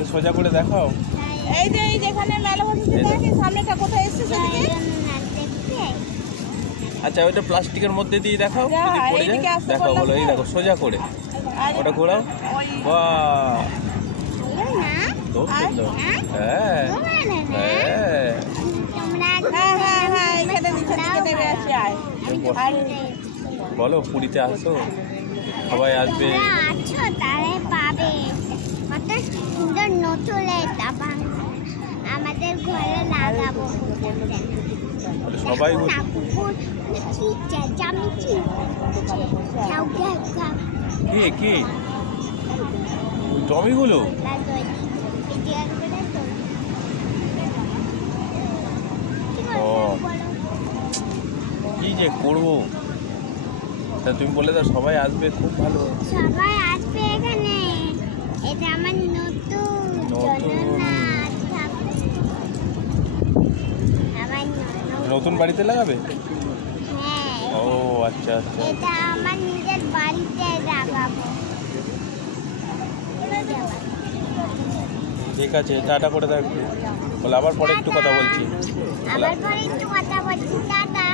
একটু সোজা করে দেখাও। এই যে যেখানে মেলা বসেছে দেখি সামনেটা কোথায় এসেছে সেদিকে। আচ্ছা ওইটা প্লাস্টিকের মধ্যে দিয়ে দেখাও, যা, যদি পড়ে যায় এইদিকে আসতে দেখাও, বললাম বলো এই তো। দেখো সোজা করে আর ওটা ঘোরাও। ওই বাহ, খুব সুন্দর। হ্যাঁ হ্যাঁ, হ্যাঁ হ্যাঁ হ্যাঁ এখানে নিচের দিকে নেমে আসি আয়। আর বলো পুরীতে আসো, সবাই আসবে। আছো তারে পাবে কত সুন্দর নতুলে তাবাং আমাদের ঘরে লাগাবো। সবাই না কুকুর কি চেঁচামেচি ঘ্যাও ঘ্যাও ঘ্যাও কি কি টমিগুলো? ও কি যে করবো, তা তুমি বলে দাও সবাই আসবে, খুব ভালো। সবাই আসবে এখানে, এটা আমার নতুন জগন্নাথ ঠাকুর। আমার নতুন বাড়িতে লাগাবে? হ্যাঁ ও আচ্ছা আচ্ছা, এটা আমার নিজের বাড়িতে লাগাবো। ঠিক আছে, টাটা করে দাও একটু, বলে আবার পরে একটু কথা বলছি। আবার পরে একটু কথা বলছি, টাটা।